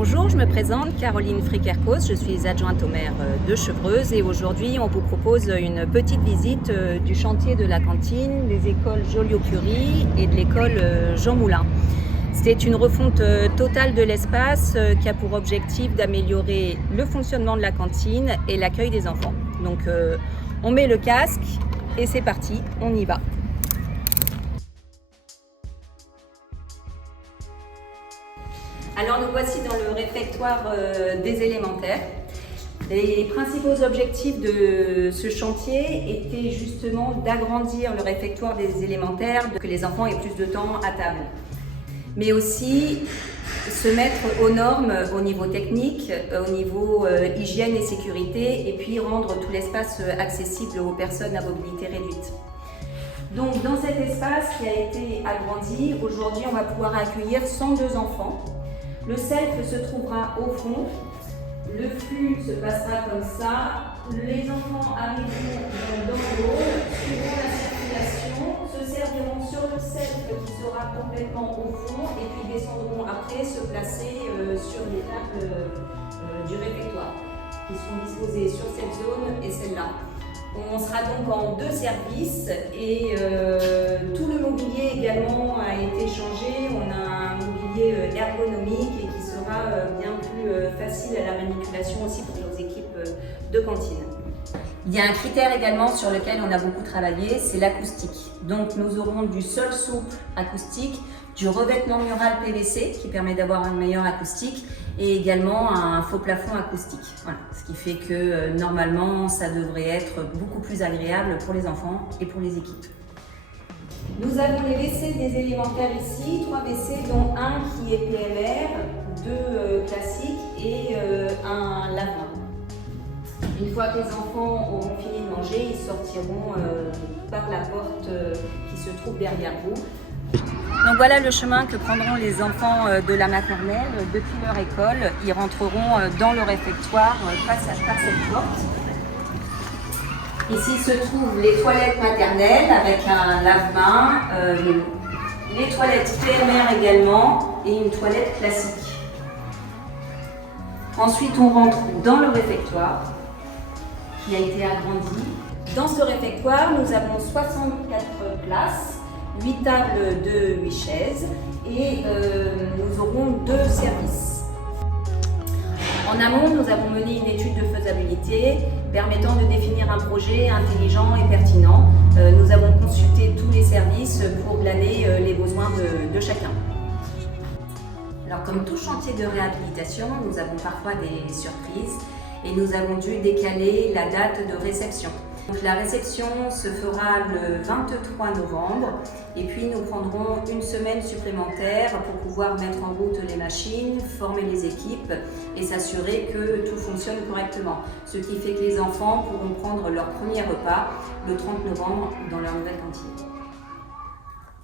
Bonjour, je me présente, Caroline Frikerkos, je suis adjointe au maire de Chevreuse et aujourd'hui on vous propose une petite visite du chantier de la cantine, des écoles Joliot-Curie et de l'école Jean Moulin. C'est une refonte totale de l'espace qui a pour objectif d'améliorer le fonctionnement de la cantine et l'accueil des enfants. Donc on met le casque et c'est parti, on y va. Alors nous voici dans le réfectoire des élémentaires. Les principaux objectifs de ce chantier étaient justement d'agrandir le réfectoire des élémentaires, que les enfants aient plus de temps à table. Mais aussi se mettre aux normes au niveau technique, au niveau hygiène et sécurité, et puis rendre tout l'espace accessible aux personnes à mobilité réduite. Donc dans cet espace qui a été agrandi, aujourd'hui on va pouvoir accueillir 102 enfants. Le self se trouvera au fond, le flux se passera comme ça, les enfants arriveront dans le hall, suivront la circulation, se serviront sur le self qui sera complètement au fond et puis descendront après se placer sur les tables du réfectoire qui seront disposées sur cette zone et celle-là. On sera donc en 2 services et tout le mobilier également a été changé. On a un mobilier ergonomique et qui sera bien plus facile à la manipulation aussi pour nos équipes de cantine. Il y a un critère également sur lequel on a beaucoup travaillé, c'est l'acoustique. Donc nous aurons du sol souple acoustique, du revêtement mural PVC qui permet d'avoir une meilleure acoustique et également un faux plafond acoustique. Voilà. Ce qui fait que normalement ça devrait être beaucoup plus agréable pour les enfants et pour les équipes. Nous avons les WC des élémentaires ici, 3 WC dont un qui est PMR, 2 classiques et un lave-mains. Une fois que les enfants auront fini de manger, ils sortiront par la porte qui se trouve derrière vous. Donc voilà le chemin que prendront les enfants de la maternelle depuis leur école. Ils rentreront dans le réfectoire par cette porte. Ici se trouvent les toilettes maternelles avec un lave-mains, les toilettes PMR également et une toilette classique. Ensuite on rentre dans le réfectoire qui a été agrandi. Dans ce réfectoire, nous avons 64 places, 8 tables de 8 chaises et nous aurons 2 services. En amont, nous avons mené une étude de faisabilité permettant de définir un projet intelligent et pertinent. Nous avons consulté tous les services pour glaner les besoins de chacun. Alors, comme tout chantier de réhabilitation, nous avons parfois des surprises et nous avons dû décaler la date de réception. Donc, la réception se fera le 23 novembre et puis nous prendrons une semaine supplémentaire pour pouvoir mettre en route les machines, former les équipes et s'assurer que tout fonctionne correctement. Ce qui fait que les enfants pourront prendre leur premier repas le 30 novembre dans leur nouvelle cantine.